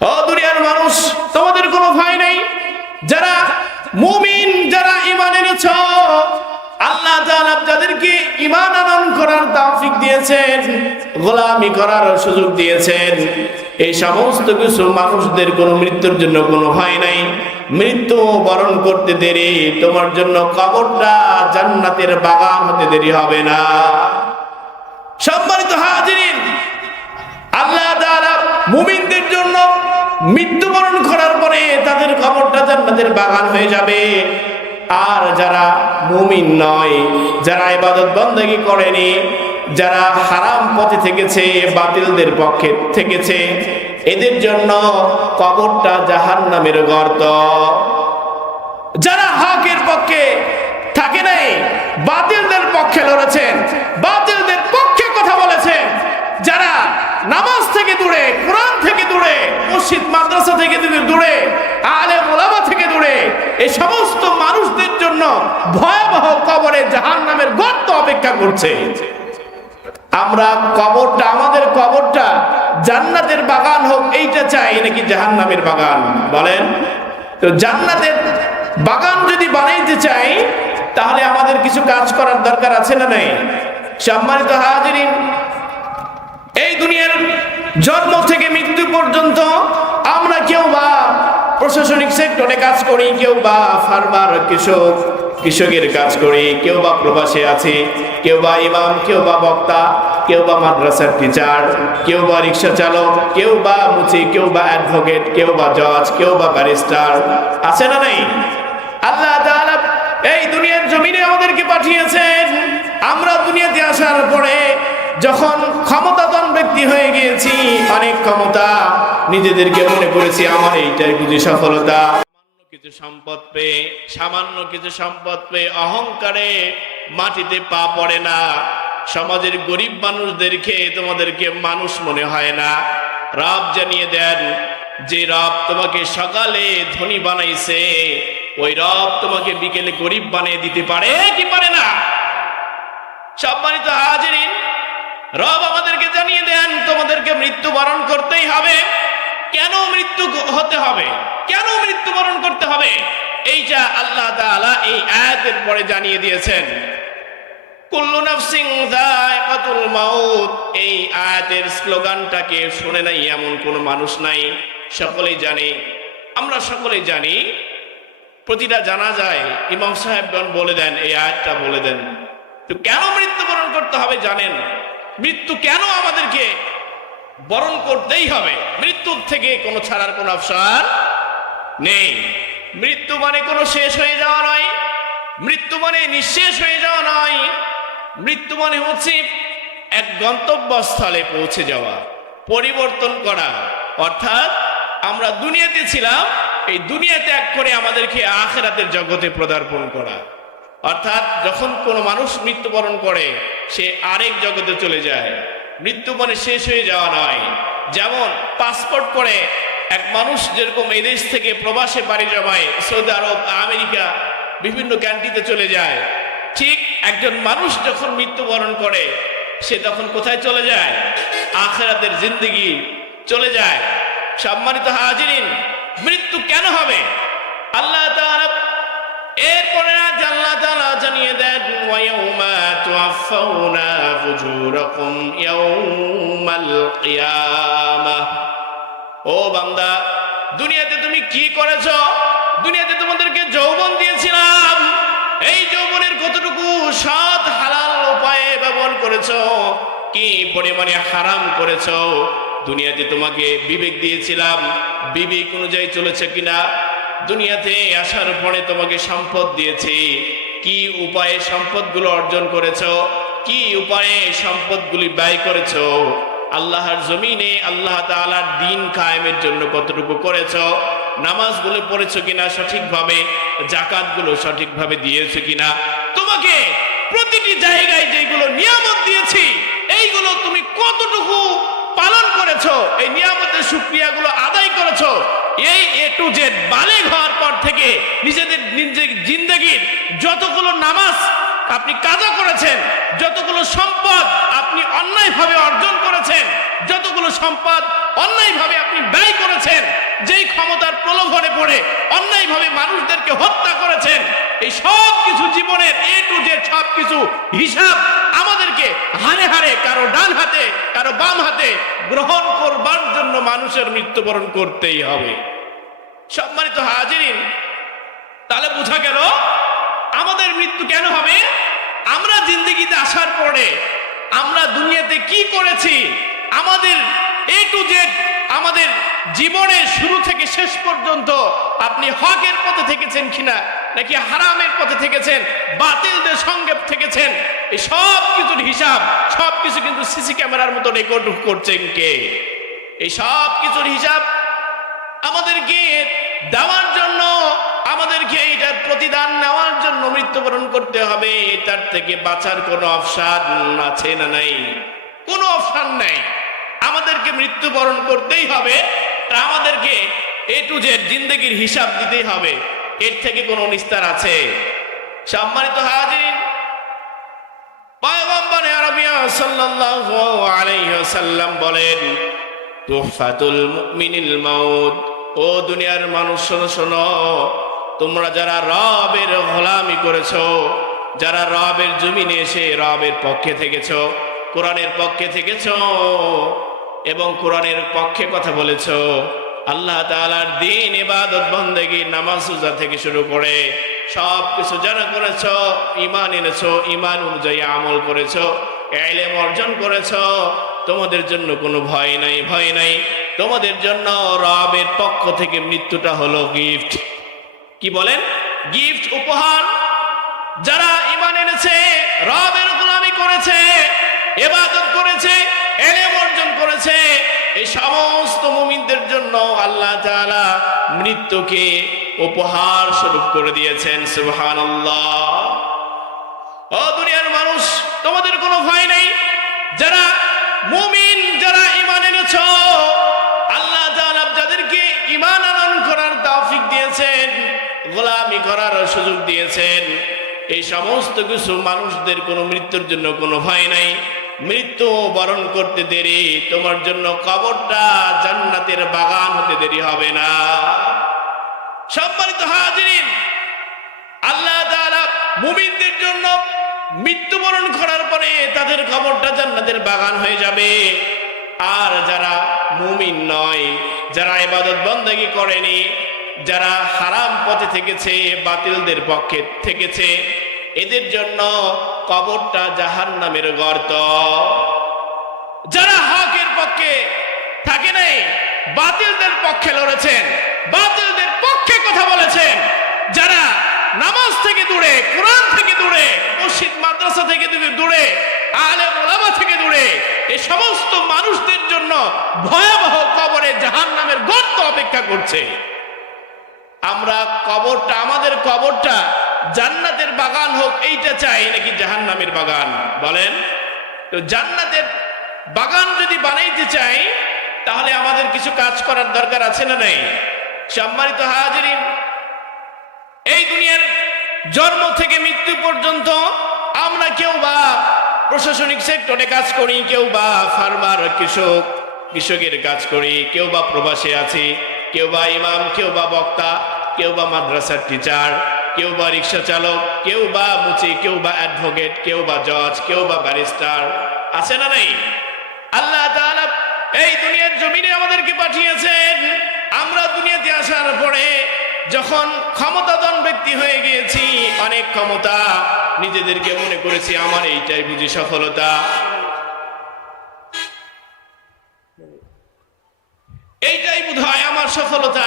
ও দুনিয়ার মানুষ, তোমাদের কোনো ভয় নেই। যারা মুমিন, যারা ঈমান এনেছো, আল্লাহ তাআলা যাদেরকে ঈমান আনয়ন করার তৌফিক দিয়েছেন, গোলামি করার সুযোগ দিয়েছেন, এই সমস্ত কিছু মানুষদের কোনো মৃত্যুর জন্য কোনো ভয় নাই। মৃত্যু বরণ করতে দেরি, তোমার জন্য কবরটা জান্নাতের বাগান হতে দেরি হবে না। সম্মানিত হাজিরিন, আল্লাহ তাআলা মুমিনদের জন্য মৃত্যুবরণ করার পরে তাদের কবরটা জান্নাতের বাগান হয়ে যাবে। আর যারা মুমিন নয়, যারা ইবাদত বন্দেগী করেনি, যারা হারাম পথে থেকেছে, বাতিলদের পক্ষে থেকেছে, এদের জন্য কবরটা জাহান্নামের গর্ত। যারা হকের পক্ষে থাকে নাই, বাতিলদের পক্ষে লড়েছেন, বাতিলদের পক্ষে কথা বলেছেন, যারা নামাজ থেকে দূরে, কোরআন থেকে দূরে, মসজিদ মাদ্রাসা থেকে দূরে, আলেম ওলামা থেকে দূরে, এই সমস্ত মানুষদের জন্য ভয়াবহ কবরে জাহান্নামের গর্ত অপেক্ষা করছে। আমরা কবরটা, আমাদের কবরটা জান্নাতের বাগান হোক এইটা চাই, নাকি জাহান্নামের বাগান? বলেন তো। জান্নাতের বাগান যদি বানাইতে চাই, তাহলে আমাদের কিছু কাজ করার দরকার আছে না নাই? সম্মানিত হাজিরিন, এই দুনিয়ার জন্ম থেকে মৃত্যু পর্যন্ত আমরা কেউ বা প্রশাসনিক সেক্টরে কাজ করি, কেউ বা ফার্মার কৃষকের কাজ করি, কেউ বা প্রবাসে আছি, কেউ বা ইমাম, কেউ বা বক্তা, কেউ বা মাদ্রাসার টিচার, কেউ বা রিক্সা চালক, কেউ বা মুচি, কেউ বা অ্যাডভোকেট, কেউ বা জজ, কেউ বা ব্যারিস্টার, আছে না নাই? আল্লাহ তাআলা এই দুনিয়ার জমিনে আমাদেরকে পাঠিয়েছেন। আমরা দুনিয়াতে আসার পরে যখন ক্ষমতাবান ব্যক্তি হয়ে গিয়েছি, অনেক ক্ষমতা, নিজেদেরকে মনে করেছি আমার এইটাই বুঝি সফলতা। সামান্য কিছু সম্পদ পেয়ে অহংকারে মাটিতে পা পড়ে না। সমাজের গরিব মানুষদেরকে তোমাদেরকে মানুষ মনে হয় না। রব জানিয়ে দেন, যে রব তোমাকে সকালে ধনী বানাইছে, ওই রব তোমাকে বিকেলে গরিব বানিয়ে দিতে পারে কি পারে না? সম্মানিত হাজিরিন, রব আমাদেরকে জানিয়ে দেন তোমাদেরকে মৃত্যুবরণ করতেই হবে। কেন মৃত্যু হতে হবে, কেন মৃত্যুবরণ করতে হবে, এইটা আল্লাহ তাআলা এই আয়াতের পরে জানিয়ে দিয়েছেন। কুল্লু নাফসিন যায়কাতুল মাউত, এই আয়াতের স্লোগানটাকে শুনে নাই এমন কোনো মানুষ নাই। সকলেই জানি, আমরা সকলেই জানি। প্রতিটা জানাজায় ইমাম সাহেবগণ বলে দেন, এই আয়াতটা বলে দেন। তো কেন মৃত্যুবরণ করতে হবে জানেন? মৃত্যু কেন আমাদেরকে বরণ করতেই হবে? মৃত্যুর থেকে কোনো ছাড়ার কোনো অপশন নেই। মৃত্যু মানে কোনো শেষ হয়ে যাওয়া নয়, মৃত্যু মানে নিঃশেষ হয়ে যাওয়া নয়। মৃত্যু মানে হচ্ছে এক গন্তব্যস্থলে পৌঁছে যাওয়া, পরিবর্তন করা। অর্থাৎ আমরা দুনিয়াতে ছিলাম, এই দুনিয়া ত্যাগ করে আমাদেরকে আখিরাতের জগতে পদার্পণ করা। অর্থাৎ যখন কোনো মানুষ মৃত্যুবরণ করে, সে আরেক জগতে চলে যায়। মৃত্যু মানে শেষ হয়ে যাওয়া নয়। যেমন পাসপোর্ট করে এক মানুষ যেরকম এই দেশ থেকে প্রবাসে বাড়ি জমায়, সৌদি আরব, আমেরিকা, বিভিন্ন কান্ট্রিতে চলে যায়, ঠিক একজন মানুষ যখন মৃত্যুবরণ করে, সে তখন কোথায় চলে যায়? আখিরাতের জিন্দেগি চলে যায়। সম্মানিত হাজিরিন, মৃত্যু কেন হবে? আল্লাহ তাআলা এরপরে আল্লাহ তাআলা জানিয়ে দেন, ওয়ায়াউমা তুআফাউনা ফুজুরাকুম ইয়াউমাল কিয়ামাহ। ও বান্দা, দুনিয়াতে তুমি কি করেছো? দুনিয়াতে তোমাদেরকে যৌবন দিয়েছিলাম, এই যৌবনের কতটুকু সৎ হালাল উপায়ে ব্যবহার করেছো, কি পরিমাণে হারাম করেছো? দুনিয়াতে তোমাকে বিবেক দিয়েছিলাম, বিবেক অনুযায়ী চলেছে কিনা? দুনিয়াতে আসার পরে তোমাকে সম্পদ দিয়েছি, কি উপায়ে সম্পদগুলো অর্জন করেছো, কি উপায়ে সম্পদগুলি ব্যয় করেছো? আল্লাহর জমিনে আল্লাহ তাআলার দ্বীন কায়েমের জন্য কতটুকু করেছো? নামাজগুলো পড়েছো কিনা সঠিকভাবে? যাকাতগুলো সঠিকভাবে দিয়েছো কিনা? তোমাকে প্রতিটি জায়গায় যেগুলো নিয়ামত দিয়েছি, এইগুলো তুমি কতটুকু পালন করেছো? এই নিয়ামতের শুকরিয়াগুলো আদায় করেছো? এই এ টু জেড বালেগ হওয়ার পর থেকে নিজেদের জিন্দেগির যতগুলো নামাজ আপনি কাজা করেছেন, যতগুলো সম্পদ আপনি অন্যায়ভাবে অর্জন করেছেন, যতগুলো সম্পদ অন্যায়ভাবে আপনি ব্যয় করেছেন, প্রলোভনে পড়ে অন্যায়ভাবে মানুষদেরকে হত্যা করেছেন, এই সব কিছু জীবনের এ টু জেড সব কিছু হিসাব আমাদেরকে হারে হারে, কারো ডান হাতে কারো বাম হাতে গ্রহণ করবার জন্য মানুষের মৃত্যুবরণ করতেই হবে। সম্মানিত হাজিরিন, তাহলে বোঝা গেল আমাদের মৃত্যু কেন হবে? আমরা জিন্দেগিতে আসার পরে আমরা দুনিয়াতে কি করেছি, আমাদের এ টু জেড আমাদের জীবনের শুরু থেকে শেষ পর্যন্ত আপনি হকের পথে থেকেছেন কিনা, নাকি হারামের পথে থেকেছেন, বাতিলদের সঙ্গে থেকেছেন, এই সব কিছুর হিসাব সব কিছু কিন্তু সিসি ক্যামেরার মতো রেকর্ড করছেন কে? এই সব কিছুর হিসাব আমাদেরকে দেওয়ার জন্য, আমাদেরকে এইটার প্রতিদান নেওয়ার জন্য মৃত্যুবরণ করতে হবে। এটার থেকে বাঁচার কোনো অপশন আছে না নাই? কোনো অপশন নাই। আমাদেরকে মৃত্যুবরণ করতেই হবে, আমাদেরকে এ টু জেড জিন্দেগির হিসাব দিতেই হবে। এর থেকে কোনো নিস্তার আছে? সম্মানিত হাজিরিন, পয়গম্বর আরবিয়া সাল্লাল্লাহু আলাইহি ওয়াসাল্লাম বলেন, তুহফাতুল মুমিনিল মাউত। ও দুনিয়ার মানুষ শোনো শোনো, তোমরা যারা রবের গোলামি করেছো, যারা রবের জমিনে এসে রবের পক্ষে থেকেছো, কোরআনের পক্ষে থেকেছো এবং কোরআনের পক্ষে কথা বলেছো, আল্লাহ তাআলার দ্বীন ইবাদত বন্দেগী নামাজ রোজা থেকে শুরু করে সব কিছু যারা করেছো, ঈমান এনেছো, ঈমান অনুযায়ী আমল করেছো, ইলম অর্জন করেছো, তোমাদের জন্য কোনো ভয় নাই, ভয় নাই। তোমাদের জন্য রবের পক্ষ থেকে মৃত্যুটা হলো গিফট। কি বলেন? গিফট, উপহার। যারা ঈমান এনেছে, রবের গোলামি করেছে, ইবাদত করেছে, ইলম অর্জন করেছে, এই সমস্ত মুমিনদের জন্য আল্লাহ তাআলা মৃত্যুকে উপহার স্বরূপ করে দিয়েছেন। সুবহানাল্লাহ। ও দুনিয়ার মানুষ, তোমাদের কোনো ভয় নেই। যারা মুমিন, যারা ঈমান এনেছো, আল্লাহ তাআলা যাদেরকে ঈমান আনয়ন করার তৌফিক দিয়েছেন, গোলামি করার সুযোগ দিয়েছেন, এই সমস্ত কিছু মানুষদের কোনো মৃত্যুর জন্য কোনো ভয় নাই। মৃত্যু বরণ করতে দেরি, তোমার জন্য কবরটা জান্নাতের বাগান হতে দেরি হবে না। সম্মানিত হাজিরিন, আল্লাহ তাআলা মুমিনদের জন্য মৃত্যুবরণ করার পরে তাদের কবরটা জান্নাতের বাগান হয়ে যাবে। আর যারা মুমিন নয়, যারা ইবাদত বন্দেগী করেনি, যারা হারাম পথে থেকেছে, বাতিলদের পক্ষে থেকেছে, এদের জন্য কবরটা জাহান্নামের গর্ত। যারা হকের পক্ষে থাকে নাই, বাতিলদের পক্ষে লড়েছেন, বাতিলদের পক্ষে কথা বলেছেন, যারা নামাজ থেকে দূরে, কোরআন থেকে দূরে, মসজিদ মাদ্রাসা থেকে দূরে, আলেম ওলামা থেকে দূরে, এই সমস্ত মানুষদের জন্য ভয়াবহ কবরে জাহান্নামের গর্ত অপেক্ষা করছে। আমরা কবরটা, আমাদের কবরটা জান্নাতের বাগান হোক এইটা চাই, নাকি জাহান্নামের বাগান? বলেন তো। জান্নাতের বাগান যদি বানাইতে চাই, তাহলে আমাদের কিছু কাজ করার দরকার আছে না নাই? সম্মানিত হাজিরিন, এই দুনিয়ার জন্ম থেকে মৃত্যু পর্যন্ত আমরা কেউ বা প্রশাসনিক সেক্টরে কাজ করি, কেউ বা ফার্মার কৃষকের কাজ করি, কেউ বা প্রবাসে আছি, কেউ বা ইমাম, কেউ বা বক্তা, কেউ বা মাদ্রাসার টিচার, কেউ বা রিক্সা চালক, কেউ বা মুচি, কেউ বা অ্যাডভোকেট, কেউ বা জজ, কেউ বা ব্যারিস্টার। আছে না নাই? আল্লাহ তাআলা এই দুনিয়ার জমিনে আমাদেরকে পাঠিয়েছেন। আমরা দুনিয়াতে আসার পরে যখন ক্ষমতাধর ব্যক্তি হয়ে গিয়েছি, অনেক ক্ষমতা, নিজেদেরকে মনে করেছি আমার এইটাই বুঝি সফলতা, এইটাই বোধহয় আমার সফলতা।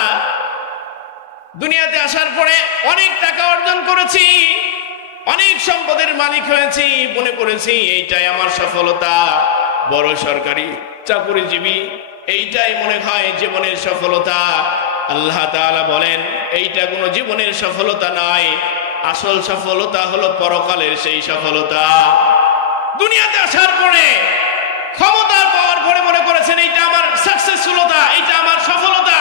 দুনিয়াতে আসার পরে অনেক টাকা অর্জন করেছি, অনেক সম্পদের মালিক হয়েছি, মনে করেছি এইটাই আমার সফলতা। বড় সরকারি চাকরিজীবী, এইটাই মনে হয় জীবনের সফলতা। আল্লাহ তাআলা বলেন, এইটা কোনো জীবনের সফলতা নয়, আসল সফলতা হলো পরকালের সেই সফলতা। দুনিয়াতে আসার পরে ক্ষমতা পাওয়ার পরে মনে করেছেন এইটা আমার সাকসেসফুলতা, এইটা আমার সফলতা।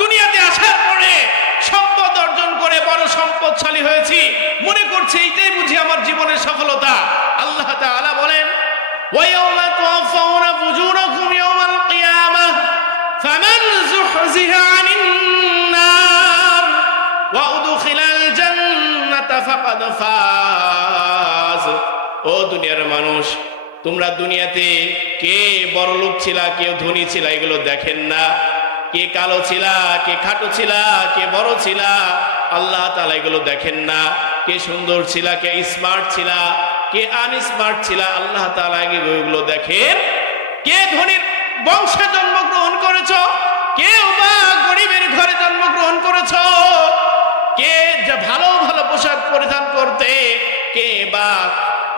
দুনিয়াতে আসার পরে সম্পদ অর্জন করে বড় সম্পদশালী হয়েছি, মনে করছে এইটাই বুঝি আমার জীবনের সফলতা। আল্লাহ তাআলা বলেন, ওয়ায়াউমা তুওয়াফাউনা ফুজুরাকুম ইয়াওমাল কিয়ামাহ ফামান যুহজিহা আনিন উদখিলাল জান্নাতা ফাকাদ ফাজ। ও দুনিয়ার মানুষ, তোমরা দুনিয়াতে কে বড় লোক ছিলা, কে ধনী ছিলা, এগুলো দেখেন না। কে কালো ছিলা, কে খাটো ছিলা, কে বড় ছিলা, আল্লাহ তাআলা এগুলো দেখেন না। কে সুন্দর ছিলা, কে স্মার্ট ছিলা, কে আনস্মার্ট ছিলা, আল্লাহ তাআলা এগুলো দেখেন। কে ধনীর বংশে জন্মগ্রহণ করেছ, কেউ বা গরিবের ঘরে জন্মগ্রহণ করেছ, কে যে ভালো ভালো পোশাক পরিধান করতে, কে বা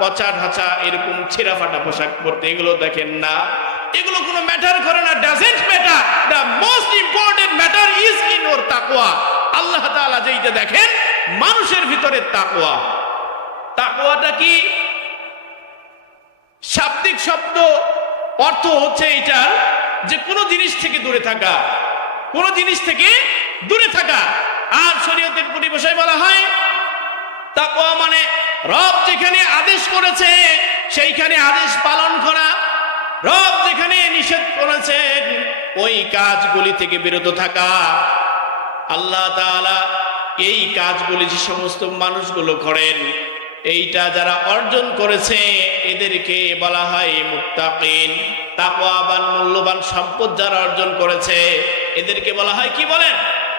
পচা ঢাচা এরকম ছেঁড়া ফাটা পোশাক পরতে, এগুলো দেখেন না। এগুলো কোনো ম্যাটার করে না, doesn't matter. The most important matter is in your তাকওয়া। আল্লাহ তাআলা যেটা দেখেন মানুষের ভিতরে তাকওয়া। তাকওয়াটা কি? শাব্দিক শব্দ অর্থ হচ্ছে এটার যে কোনো জিনিস থেকে দূরে থাকা, কোনো জিনিস থেকে দূরে থাকা। আর শরীয়তের পরিভাষায় বলা হয় তাকওয়া মানে রব যেখানে আদেশ করেছে সেইখানে আদেশ পালন করা, রব যেখানে নিষেধ করেছেন ওই কাজগুলি থেকে বিরত থাকা। আল্লাহ তাআলা এই কাজগুলি যে সমস্ত মানুষগুলো করেন, এইটা যারা অর্জন করেছে এদেরকে বলা হয় মুত্তাকিন। তাকওয়াবান, মূল্যবান সম্পদ যারা অর্জন করেছে এদেরকে বলা হয় কি বলেন?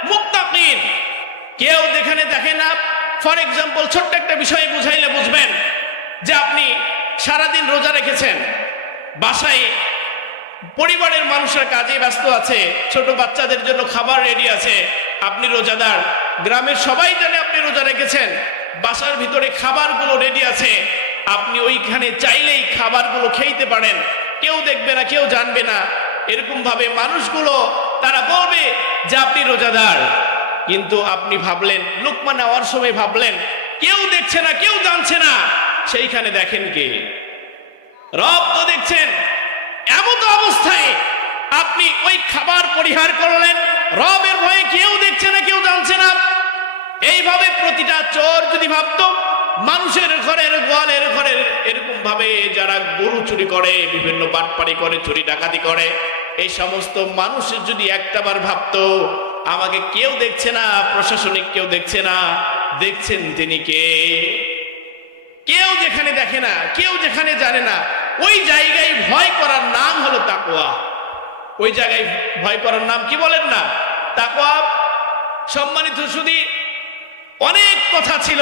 মুত্তাকিন। কেউ যেখানে দেখে না, ফর এক্সাম্পল ছোট্ট একটা বিষয় বুঝাইলে বুঝবেন যে আপনি সারাদিন রোজা রেখেছেন, বাসায় পরিবারের মানুষের কাজে ব্যস্ত আছে, ছোট বাচ্চাদের জন্য খাবার রেডি আছে, আপনি রোজাদার, গ্রামের সবাই জানে আপনি রোজা রেখেছেন, বাসার ভিতরে খাবারগুলো রেডি আছে, আপনি ওইখানে চাইলেই খাবারগুলো খেতে পারেন, কেউ দেখবে না, কেউ জানবে না। এরকম ভাবে মানুষগুলো তারা বলবে যে আপনি রোজাদার। কিন্তু আপনি ভাবলেন, লুকমা নেওয়ার সময় ভাবলেন কেউ দেখছে না, কেউ জানছে না, সেইখানে দেখেন কে? রব তো দেখছেন। এমন অবস্থায় আপনি ওই খাবার পরিহার করলেন, রবের ভয়ে কেউ দেখছে না, কেউ জানছে না। এইভাবে প্রতিটা চোর যদি ভাবতো মানুষের ঘরের, গোয়ালের ঘরের, এরকম ভাবে যারা গরু চুরি করে, বিভিন্ন বাটপাড়ি করে, চুরি ডাকাতি করে, এই সমস্ত মানুষের যদি একটাবার ভাবতো আমাকে কেউ দেখছে না, প্রশাসনিক কেউ দেখছে না, দেখছেন তিনি কে? কেউ যেখানে দেখে না, কেউ যেখানে জানে না, ওই জায়গায় ভয় করার নাম হলো তাকওয়া। ওই জায়গায় ভয় করার নাম কি বলেন না? তাকওয়া। সম্মানিত সুধী, অনেক কথা ছিল,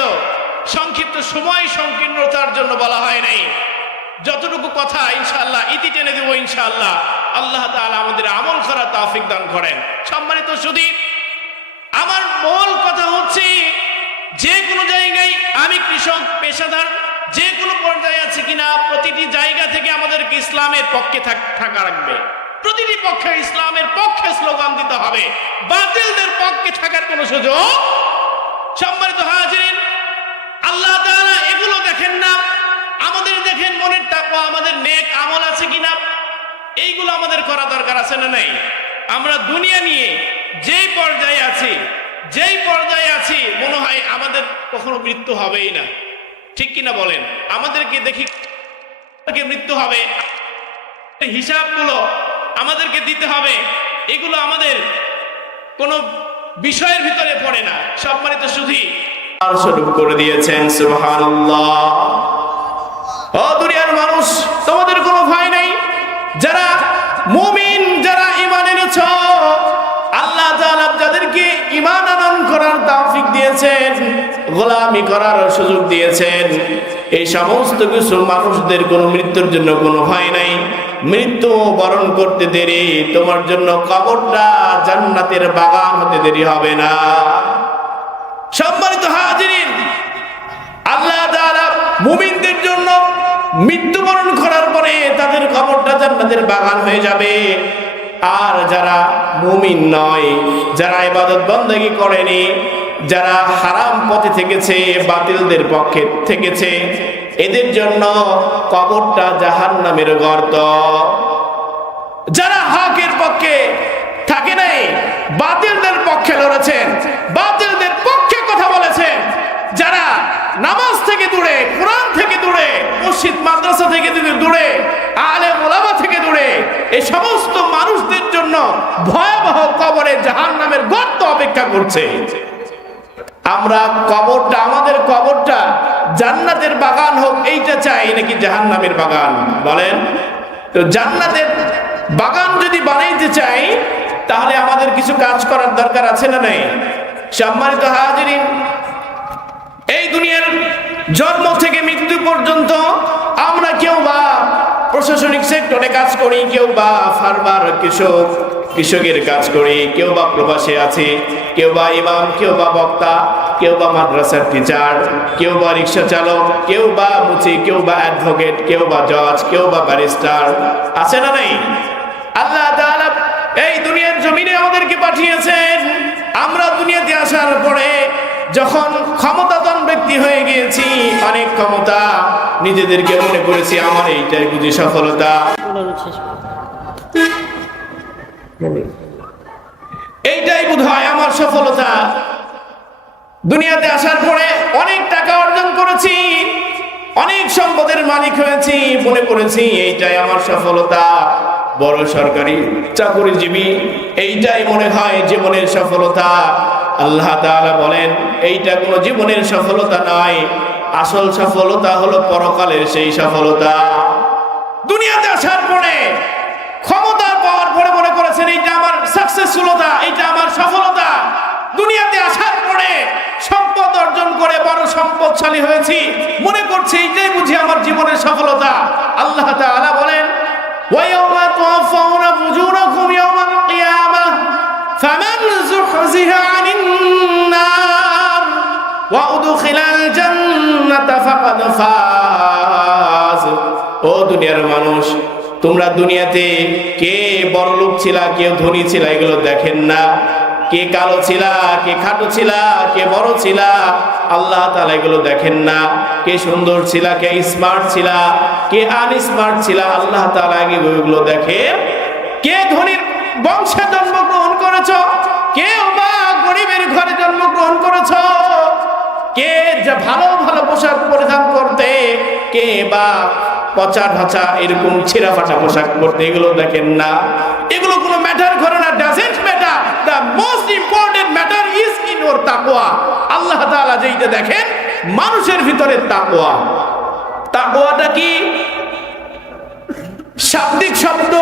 সংক্ষিপ্ত সময় সংকীর্ণতার জন্য বলা হয় নাই। যতটুকু কথা ইনশাআল্লাহ ইতি টেনে দেব ইনশাআল্লাহ। আল্লাহ তাআলা আমাদের আমল করার তৌফিক দান করেন। সম্মানিত সুধী, আমার মূল কথা হচ্ছে যে কোনো জায়গায়, আমি কৃষক, পেশাদার, যে কোনো পর্যায়ে আছে কিনা, প্রতিটি জায়গা থেকে আমাদেরকে ইসলামের পক্ষে থাকা রাখবে। প্রতিটি পক্ষে ইসলামের পক্ষে স্লোগান দিতে হবে, বাতিলদের পক্ষে থাকার কোনো সুযোগ। সম্মানিত হাজিরিন, আল্লাহ তাআলা এগুলো দেখেন না, আমাদের দেখেন মনের তাকওয়া, আমাদের নেক আমল আছে কিনা, এইগুলো আমাদের করা দরকার আছে না নাই? আমরা দুনিয়া নিয়ে যেই পর্যায়ে আছি মনে হয় আমাদের কখনো মৃত্যু হবেই না, ঠিক কিনা বলেন? আমাদেরকে দেখি মৃত্যু হবে, হিসাবগুলো আমাদেরকে দিতে হবে, এগুলো আমাদের কোনো বিষয়ের ভিতরে পড়ে না। সম্মানিত সুধী, স্বরূপ করে দিয়েছেন, সুবহানাল্লাহ। ও দুনিয়ার মানুষ, তোমাদের কোনো ভয় নাই। যারা মুমিন, যারা ঈমান এনেছ, আল্লাহ তাআলা যাদেরকে ঈমান আনয়ন করার তৌফিক দিয়েছেন, গোলামি করার সুযোগ দিয়েছেন, এই সমস্ত কিছু মানুষদের কোনো মৃত্যুর জন্য কোনো ভয় নাই। মৃত্যু বরণ করতে দেরি, তোমার জন্য কবরটা জান্নাতের বাগান হতে দেরি হবে না। সম্মানিত হাজিরিন, আল্লাহ তাআলা মুমিনদের জন্য মৃত্যুবরণ করার পরে তাদের কবরটা জান্নাতের বাগান হয়ে যাবে। আর যারা মুমিন নয়, যারা ইবাদত বন্দেগী করেনি, যারা হারাম পথে থেকেছে, বাতিলদের পক্ষে থেকেছে, এদের জন্য কবরটা জাহান্নামের গর্ত। যারা হকের পক্ষে থাকে নাই, বাতিলদের পক্ষে লড়েছেন, বাতিলদের পক্ষে কথা বলেছেন, যারা নামাজ থেকে দূরে, কোরআন থেকে দূরে, মসজিদ মাদ্রাসা থেকে দূরে, আলেম ওলামা থেকে দূরে, এই সমস্ত মানুষদের জন্য ভয়াবহ কবরে জাহান্নামের গর্ত অপেক্ষা করছে। আমরা কবরটা, আমাদের কবরটা জান্নাতের বাগান হোক এইটা চাই নাকি জাহান্নামের বাগান? বলেন তো। জান্নাতের বাগান যদি বানাইতে চাই তাহলে আমাদের কিছু কাজ করার দরকার আছে না নাই? সম্মানিত হাজিরিন, এই দুনিয়ার জন্ম থেকে মৃত্যু পর্যন্ত আমরা কেউ বা প্রশাসনিক সেক্টরে কাজ করি, কেউ বা ফার্মার কৃষকের কাজ করি, কেউ বা প্রবাসে আছে, কেউ বা ইমাম, কেউ বা বক্তা, কেউ বা মাদ্রাসার টিচার, কেউ বা রিক্সা চালক, কেউ বা মুচি, কেউ বা অ্যাডভোকেট, কেউ বা জজ, কেউ বা ব্যারিস্টার, আছে না নাই? আল্লাহ তাআলা এই দুনিয়ার জমিনে আমাদেরকে পাঠিয়েছেন। আমরা দুনিয়াতে আসার পরে যখন ক্ষমতাধর ব্যক্তি হয়ে গিয়েছি, অনেক ক্ষমতা, নিজেদেরকে মনে করেছি আমার এইটাই বুঝি সফলতা, এইটাই বোধহয় আমার সফলতা। দুনিয়াতে আসার পরে অনেক টাকা অর্জন করেছি, অনেক সম্পদের মালিক হয়েছি, মনে করেছি এইটাই আমার সফলতা। বড় সরকারি চাকরিজীবী, এইটাই মনে হয় জীবনের সফলতা। আল্লাহ তাআলা বলেন এইটা কোনো জীবনের সফলতা নয়, আসল সফলতা হলো পরকালের সেই সফলতা। দুনিয়াতে আসার পরে ক্ষমতা পাওয়ার পরে মনে করেছেন এইটা আমার সাকসেসফুলতা, এইটা আমার সফলতা। দুনিয়াতে আসার পরে সম্পদ অর্জন করে বড় সম্পদশালী হয়েছি, মনে করছি এইটাই বুঝি আমার জীবনের সফলতা। আল্লাহ তাআলা বলেন ওয়ায়াউমা তুওয়াফাউনা ফুজুরাকুম ইয়াওমাল কিয়ামাহ ফামান যুহজিহা আনিন নার ওয়া উদখিলাল জান্নাতা ফাকাদ ফাজ। ও দুনিয়ার মানুষ, তোমরা দুনিয়াতে কে বড় লোক ছিলা, কে ধনী ছিলা, এগুলো দেখেন না। কে কালো ছিলা, কে খাটো ছিলা, কে বড় ছিলা, আল্লাহ তাআলা এগুলো দেখেন না। কে সুন্দর ছিলা, কে স্মার্ট ছিলা, কে আনস্মার্ট ছিলা, আল্লাহ তাআলা এগুলো দেখেন। কে ধনীর বংশে জন্মগ্রহণ করেছ, কেউ বা গরিবের ঘরে জন্মগ্রহণ করেছ, কে যা ভালো ভালো পোশাক পরিধান করতে, কে বা পচা ঢাচা এরকম ছেঁড়া ফাটা পোশাক পরতে, এগুলো দেখেন না। এগুলো কোনো ম্যাটার করে না, doesn't matter. The most important matter is in your তাকওয়া। আল্লাহ তাআলা যেটা দেখেন মানুষের ভিতরে তাকওয়া। তাকওয়াটা কি? শাব্দিক শব্দ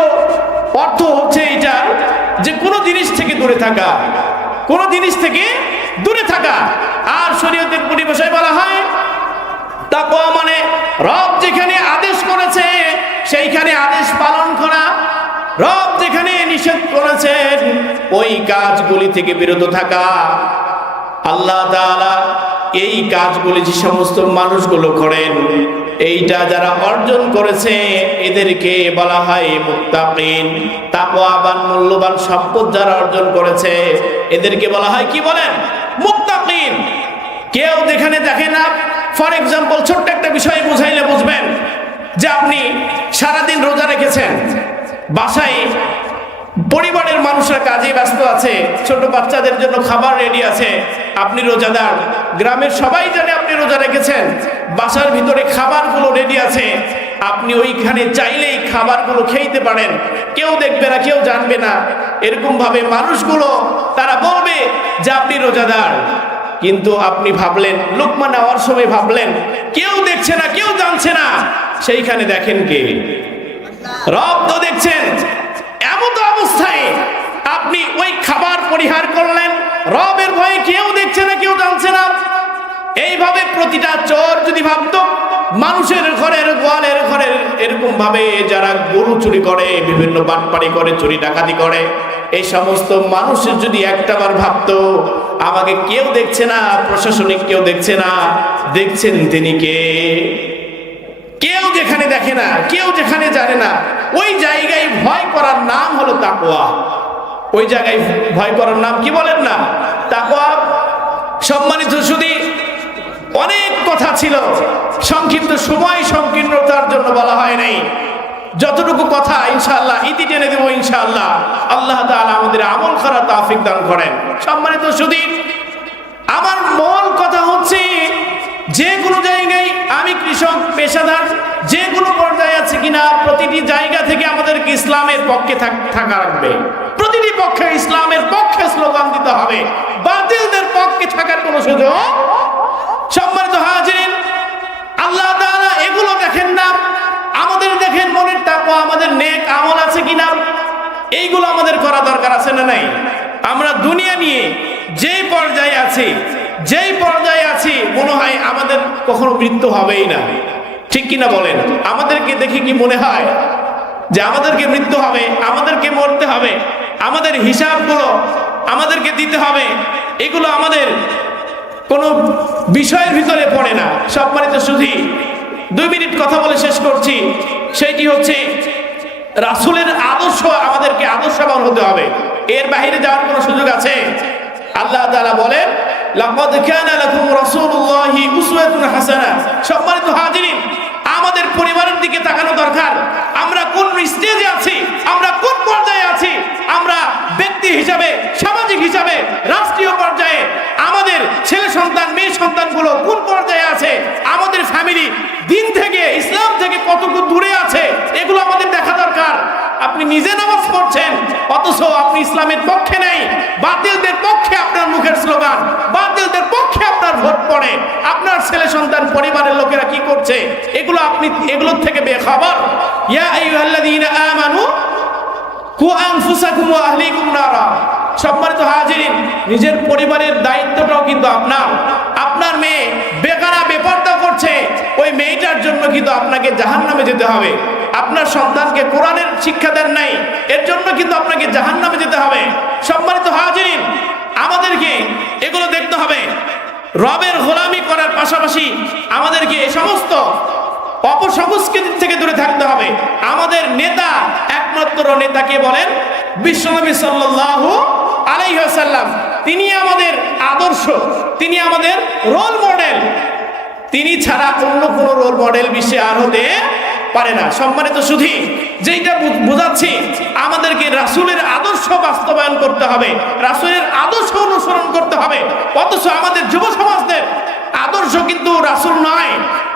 অর্থ হচ্ছে এটা যে কোনো জিনিস থেকে দূরে থাকা, কোনো জিনিস থেকে দূরে থাকা। আর শরীয়তের পরিভাষায় বলা হয় তাকওয়া মানে রব যেখানে আদেশ করেছে সেইখানে আদেশ পালন করা, রব যেখানে নিষেধ করেছেন ওই কাজগুলি থেকে বিরত থাকা। আল্লাহ তাআলা এই কাজগুলি যে সমস্ত মানুষগুলো করেন, এইটা যারা অর্জন করেছে এদেরকে বলা হয় মুত্তাকিন। তাকওয়াবান, মূল্যবান সম্পদ যারা অর্জন করেছে এদেরকে বলা হয় কি বলেন? মুত্তাকিন। কেউ যেখানে দেখে না, ফর এক্সাম্পল ছোট্ট একটা বিষয় বুঝাইলে বুঝবেন যে আপনি সারাদিন রোজা রেখেছেন, বাসায় পরিবারের মানুষরা কাজে ব্যস্ত আছে, ছোট বাচ্চাদের জন্য খাবার রেডি আছে, আপনি রোজাদার, গ্রামের সবাই জানে আপনি রোজা রেখেছেন, বাসার ভিতরে খাবারগুলো রেডি আছে, আপনি ওইখানে চাইলেই খাবারগুলো খেতে পারেন, কেউ দেখবে না, কেউ জানবে না। এরকম ভাবে মানুষগুলো তারা বলবে যে আপনি রোজাদার। কিন্তু আপনি ভাবলেন, লুকমা নেওয়ার সময় ভাবলেন কেউ দেখছে না, কেউ জানছে না, সেইখানে দেখেন কে? রব তো দেখছেন। এমন অবস্থায় আপনি ওই খাবার পরিহার করলেন, রবের ভয়ে কেউ দেখছে না, কেউ জানছে না। এইভাবে প্রতিটা চোর যদি ভাবতো মানুষের ঘরের, গোয়ালের ঘরের, এরকম ভাবে যারা গরু চুরি করে, বিভিন্ন বাটপাড়ি করে, চুরি ডাকাতি করে, এই সমস্ত মানুষের যদি একটাবার ভাবতো আমাকে কেউ দেখছে না, প্রশাসনিক কেউ দেখছে না, দেখছেন তিনি কে? কেউ যেখানে দেখে না, কেউ যেখানে জানে না, ওই জায়গায় ভয় করার নাম হলো তাকওয়া। ওই জায়গায় ভয় করার নাম কি বলেন না? তাকওয়া। সম্মানিত শুধু অনেক কথা ছিল, সংক্ষিপ্ত সময় সংকীর্ণতার জন্য বলা হয় নাই। যতটুকু কথা ইনশাআল্লাহ ইতি টেনে দেবো ইনশাআল্লাহ। আল্লাহ তাআলা আমাদের আমল করার তৌফিক দান করেন। সম্মানিত শুধু আমার মূল কথা হচ্ছে যে কোনো জায়গায় আমি কৃষক, পেশাদার, যে কোনো পর্যায়ে আছে কিনা, প্রতিটি জায়গা থেকে আমাদেরকে ইসলামের পক্ষে থাকা রাখবে। প্রতিটি পক্ষে ইসলামের পক্ষে স্লোগান দিতে হবে, বাতিলদের পক্ষে থাকার কোনো কোনো সুযোগ। সম্মানিত হাজিরিন, আল্লাহ তাআলা এগুলো দেখেন না, আমাদের দেখেন মনের তাকওয়া, আমাদের নেক আমল আছে কিনা, এইগুলো আমাদের করা দরকার আছে না নাই? আমরা দুনিয়া নিয়ে যেই পর্যায়ে আছি মনে হয় আমাদের কখনো মৃত্যু হবেই না, ঠিক কিনা বলেন? আমাদেরকে দেখে কি মনে হয় যে আমাদেরকে মৃত্যু হবে, আমাদেরকে মরতে হবে, আমাদের হিসাবগুলো আমাদেরকে দিতে হবে? এগুলো আমাদের কোনো বিষয়ের ভিতরে পড়ে না। সম্মানিত সুধী, 2 মিনিট কথা বলে শেষ করছি। সেইটি হচ্ছে রাসূলের আদর্শ, আমাদেরকে আদর্শবান হতে হবে। এর বাইরে যাওয়ার কোনো সুযোগ আছে? আল্লাহ তাআলা বলেন, লাকাদ কানা লাকুম রাসূলুল্লাহি উসওয়াতুন হাসানাহ। সম্মানিত হাজিরিন, আমাদের পরিবারের দিকে তাকানো দরকার। আমরা কোন স্টেজে আছি, আমরা কোন পর্যায়ে আছি, আমরা ব্যক্তি হিসাবে, সামাজিক হিসাবে, রাষ্ট্রীয় পর্যায়ে আমাদের ছেলে সন্তান মেয়ে সন্তানগুলো কোন পর্যায়ে আছে, আমাদের ফ্যামিলি দিন থেকে ইসলাম থেকে কতটুকু দূরে আছে, এগুলো আমাদের দেখা দরকার। আপনি নিজে নামাজ পড়ছেন অথচ আপনি ইসলামের পক্ষে নেই, বাতিলদের পক্ষে আপনার মুখের স্লোগান, বাতিলদের পক্ষে আপনার ভোট পড়ে, আপনার ছেলে সন্তান পরিবারের লোকেরা কি করছে এগুলো আপনি এগুলোর থেকে বেখবর। ইয়া আইয়ুহাল্লাযীনা আমানু কু আনফুসাকুম ওয়া আহলিকুম নারা। সম্মানিত হাজিরিন, নিজের পরিবারের দায়িত্বটাও কিন্তু আপনার। আপনার মেয়ে বেকারা বেপর্দা করছে, ওই মেয়েটার জন্য কিন্তু আপনাকে জাহান্নামে যেতে হবে। আপনার সন্তানকে কোরআনের শিক্ষা দেন নাই, এর জন্য কিন্তু আপনাকে জাহান্নামে যেতে হবে। সম্মানিত হাজিরিন, আমাদেরকে এগুলো দেখতে হবে। রবের গোলামি করার পাশাপাশি আমাদেরকে এই সমস্ত অপসংস্কৃতি থেকে দূরে থাকতে হবে। আমাদের নেতা, একমাত্র নেতাকে বলেন বিশ্বনবী সাল্লাল্লাহু আলাইহি ওয়াসাল্লাম। তিনি আমাদের আদর্শ, তিনি আমাদের রোল মডেল। তিনি ছাড়া অন্য কোনো রোল মডেল বিশ্বে আর হতে পারে না। সম্মানিত সুধী, যেটা বোঝাচ্ছি, আমাদেরকে রাসূলের আদর্শ বাস্তবায়ন করতে হবে, রাসূলের আদর্শ অনুসরণ করতে হবে। অথচ আমাদের যুব সমাজদের আদর্শ কিন্তু রাসূল নয়।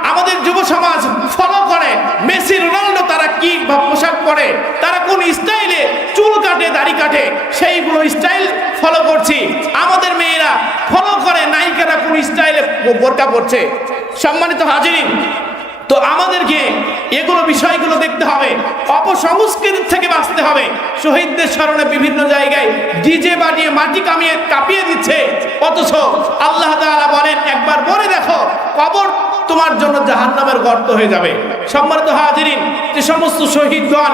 আমাদের যুব সমাজ ফলো করে মেসি রোনাল্ডো, তারা কি পোশাক পরে, তারা কোন স্টাইলে চুল কাটে দাড়ি কাটে, সেইগুলো স্টাইল ফলো করছি। আমাদের মেয়েরা ফলো করে নায়িকারা কোন স্টাইলে বোরকা পরছে। সম্মানিত হাজিরিন, তো আমাদেরকে এগুলো বিষয়গুলো দেখতে হবে, অপসংস্কৃতি থেকে বাঁচতে হবে। শহীদদের স্মরণে বিভিন্ন জায়গায় ডিজে বানিয়ে মাটি কাঁপিয়ে দিচ্ছে, অথচ আল্লাহ তাআলা বলেন একবার বলে দেখো, কবর তোমার জন্য জাহান্নামের গর্ত হয়ে যাবে। সম্মানিত হাজিরিন, যে সমস্ত শহীদগণ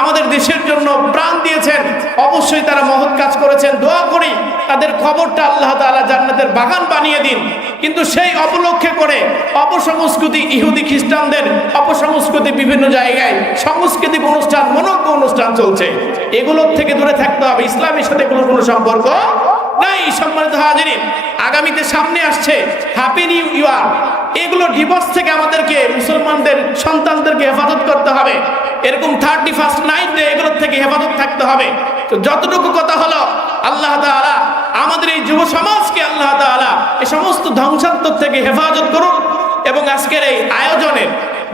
আমাদের দেশের জন্য প্রাণ দিয়েছেন, অবশ্যই তারা মহৎ কাজ করেছেন। দোয়া করি তাদের কবরটা আল্লাহ তাআলা জান্নাতের বাগান বানিয়ে দিন। কিন্তু সেই উপলক্ষে করে অপসংস্কৃতি, ইহুদি খ্রিস্টানদের অপসংস্কৃতি, বিভিন্ন জায়গায় সাংস্কৃতিক অনুষ্ঠান, মনোজ্ঞ অনুষ্ঠান চলছে। এগুলোর থেকে দূরে থাকতে হবে। ইসলামের সাথে কোনো সম্পর্ক নাই। সম্মানিত হাজিরিন, আগামীতে সামনে আসছে হ্যাপি নিউ ইয়ার। এগুলো ডিভোর্স থেকে আমাদেরকে, মুসলমানদের সন্তানদেরকে হেফাজত করতে হবে। এরকম 31st নাইটে এগুলোর থেকে হেফাজত থাকতে হবে। তো যতটুকু কথা হলো, আল্লাহ তাআলা আমাদের এই যুব সমাজকে আল্লাহ তাআলা এই সমস্ত ধ্বংসাত্মক থেকে হেফাজত করুন। এবং আজকের এই আয়োজনে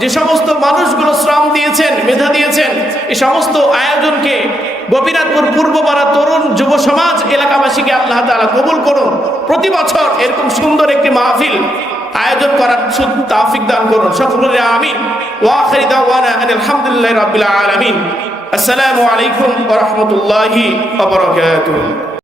যে সমস্ত মানুষগুলো শ্রম দিয়েছেন, মেধা দিয়েছেন, এই সমস্ত আয়োজনকে গোপীনাথপুর পূর্বপাড়া তরুণ যুব সমাজ এলাকাবাসীকে আল্লাহ তাআলা কবুল করুন। প্রতি বছর এরকম সুন্দর একটি মাহফিল আয়োজন করার তৌফিক দান করুন। সকলে আমিন। ওয়া আখিরু দাওয়ানা আলহামদুলিল্লাহি রাব্বিল আলামিন। আসসালামু আলাইকুম ওয়া রাহমাতুল্লাহি ওয়া বারাকাতুহু।